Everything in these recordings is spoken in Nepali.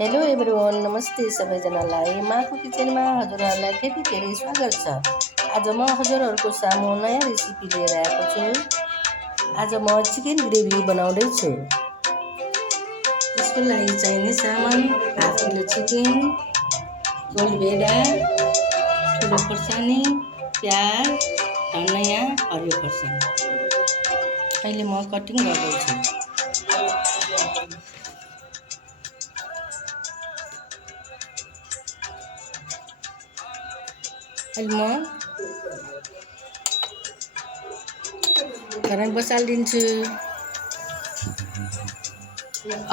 हेलो एभ्रिवान, नमस्ते सबैजनालाई। माको किचनमा हजुरहरूलाई फेरि स्वागत छ। आज म हजुरहरूको सामु नयाँ रेसिपी लिएर आएको छु। आज म चिकन ग्रेभी बनाउँदैछु। यसको लागि चाहिने सामान हाफ किलो चिकन, गोलभेडा, ठुलो खोर्सानी, प्याज, धनियाँ, हरियो खोर्सानी। अहिले म कटिङ गर्दैछु। अहिले म कराही बसालिदिन्छु।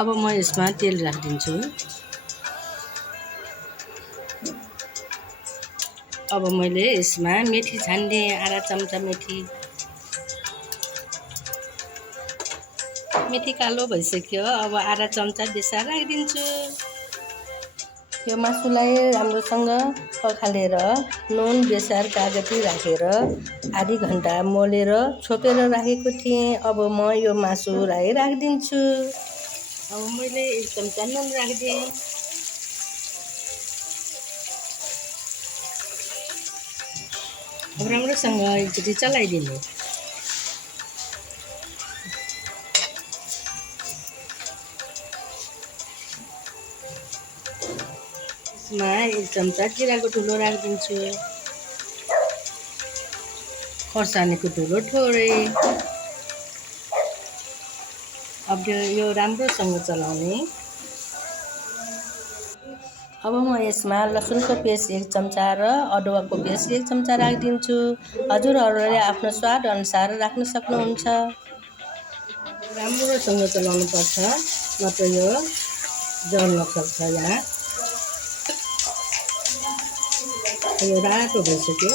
अब म यसमा तेल राखिदिन्छु। अब मैले यसमा मेथी छान्ने आधा चम्चा मेथी कालो भइसक्यो। अब आधा चम्चा बेसार राखिदिन्छु। यो मासुलाई राम्रोसँग पखालेर नुन बेसार कागती राखेर आधी घन्टा मोलेर छोपेर राखेको थिएँ। अब म यो मासुलाई राखिदिन्छु। अब मैले 1 चम्चा नुन राखिदिएँ। अब राम्रोसँग एकचोटि चलाइदिनु। यसमा 1 चम्चा जिराको धुलो राखिदिन्छु। खोर्सानीको धुलो थोरै। अब यो राम्रोसँग चलाउने। अब म यसमा लसुनको पेस्ट 1 चम्चा र अदुवाको पेस्ट 1 चम्चा राखिदिन्छु। हजुरहरूले आफ्नो स्वाद अनुसार राख्न सक्नुहुन्छ। राम्रोसँग चलाउनु पर्छ, नत्र यो जल्न सक्छ। यहाँ यो रातो भइसक्यो।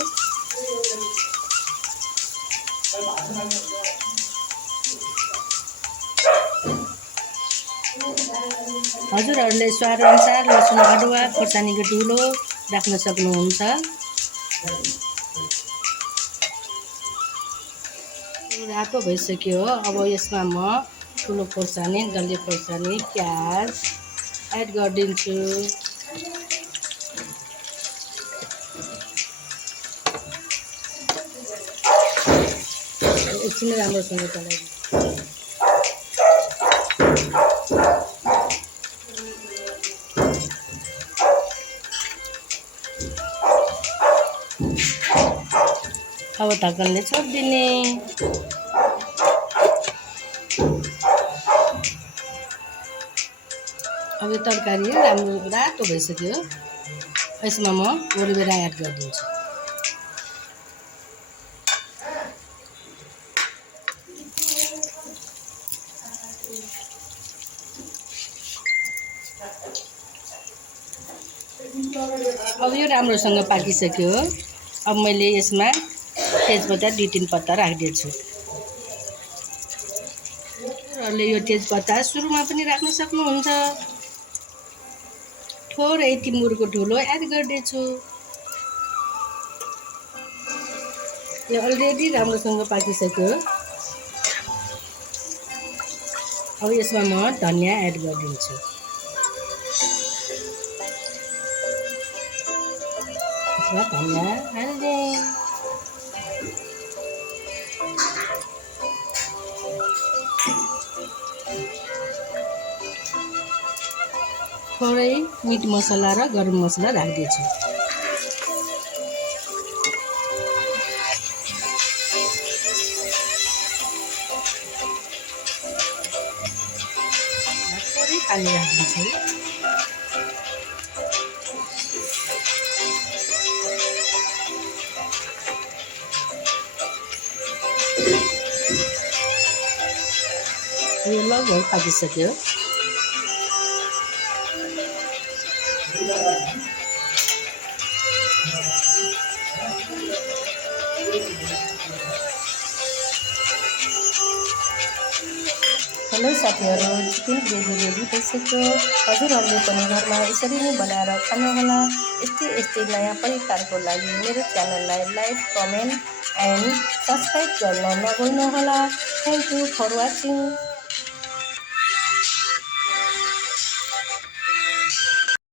हजुरहरूले स्वाद अनुसार लसुन, अदुवा, खोर्सानीको धुलो राख्न सक्नुहुन्छ। रातो भइसक्यो। अब यसमा म ठुलो खोर्सानी, डल्ले खोर्सानी, प्याज एड गरिदिन्छु। एकछिन राम्रोसँग चलाइदिन्छु। अब ढक्कनले छोपिदिने। अब यो तरकारी राम्रो रातो भइसक्यो। यसमा म गोलभेडा एड गरिदिन्छु। अब यो राम्रोसँग पाकिसक्यो। अब मैले यसमा तेजपत्ता 2-3 पत्ता राखिदिन्छु। हजुरहरूले यो तेजपत्ता सुरुमा पनि राख्न सक्नुहुन्छ। थोरै तिमुरको धुलो एड गर्दैछु। यो अलरेडी राम्रोसँग पाकिसक्यो। अब यसमा म धनियाँ एड गरिदिन्छु। यसमा धनियाँ हालिदिएँ। थोरै मिट मसला र गरम मसला राखिदिन्छु। थोरै पानी राखिदिन्छु। यो लगभग पाकिसक्यो। हेलो साथीहरू, चिकन ग्रेभी रेडी भइसक्यो। हजुरहरूले पनि घरमा यसरी नै बनाएर खानुहोला। यस्तै नयाँ परिकारको लागि मेरो च्यानललाई लाइक, कमेन्ट एन्ड सब्सक्राइब गर्न नभुल्नुहोला। Thank you for watching.